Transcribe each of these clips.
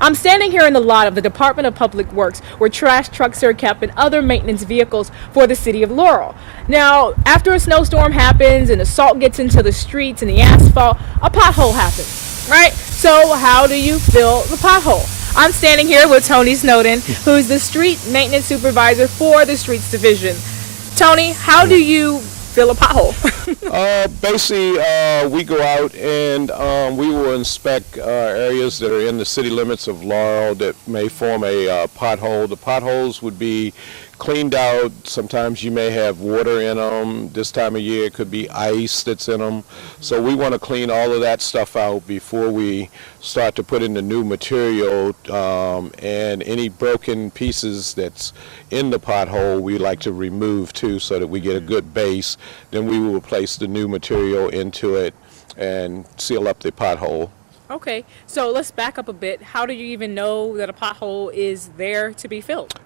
I'm standing here in the lot of the Department of Public Works where trash trucks are kept and other maintenance vehicles for the city of Laurel. Now, after a snowstorm happens and the salt gets into the streets and the asphalt, a pothole happens, right? So how do you fill the pothole? I'm standing here with Tony Snowden, who's the street maintenance supervisor for the streets division. Tony, how do you fill a pothole? Basically, we go out and we will inspect areas that are in the city limits of Laurel that may form a pothole. The potholes would be cleaned out. Sometimes you may have water in them. This time of year it could be ice that's in them. So we want to clean all of that stuff out before we start to put in the new material, and any broken pieces that's in the pothole we like to remove too, so that we get a good base. Then we will place the new material into it and seal up the pothole. Okay, so let's back up a bit. How do you even know that a pothole is there to be filled?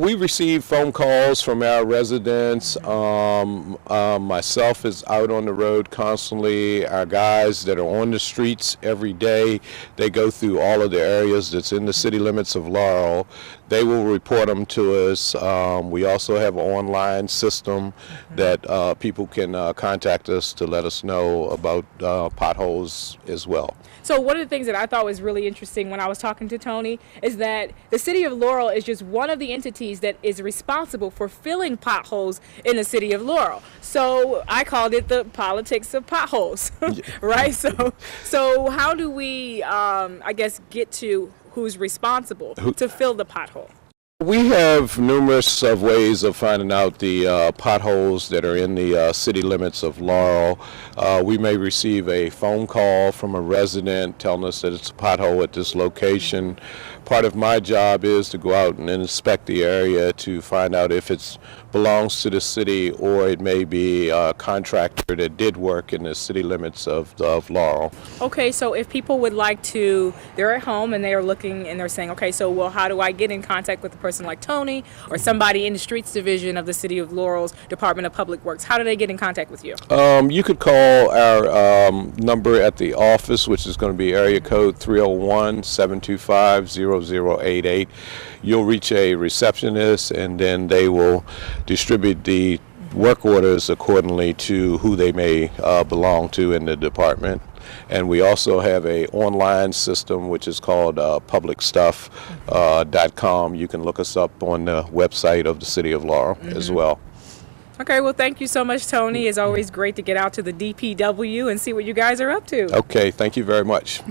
We receive phone calls from our residents. Myself is out on the road constantly. Our guys that are on the streets every day, they go through all of the areas that's in the city limits of Laurel. They will report them to us. We also have an online system that people can contact us to let us know about potholes as well. So one of the things that I thought was really interesting when I was talking to Tony is that the city of Laurel is just one of the entities that is responsible for filling potholes in the city of Laurel. So I called it the politics of potholes, right? So how do we, I guess, get to who's responsible to fill the pothole? We have numerous of ways of finding out the potholes that are in the city limits of Laurel. We may receive a phone call from a resident telling us that it's a pothole at this location. Part of my job is to go out and inspect the area to find out if it belongs to the city or it may be a contractor that did work in the city limits of Laurel. Okay, so if people would like to, they're at home and they are looking and they're saying, okay, so well, how do I get in contact with a person like Tony or somebody in the streets division of the city of Laurel's Department of Public Works? How do they get in contact with you? You could call our number at the office, which is going to be area code 301-725-0088. You'll reach a receptionist and then they will distribute the work orders accordingly to who they may belong to in the department. And we also have a online system which is called publicstuff.com. You can look us up on the website of the city of Laurel as well. Okay, well, thank you so much, Tony. It's always great to get out to the DPW and see what you guys are up to. Okay, thank you very much.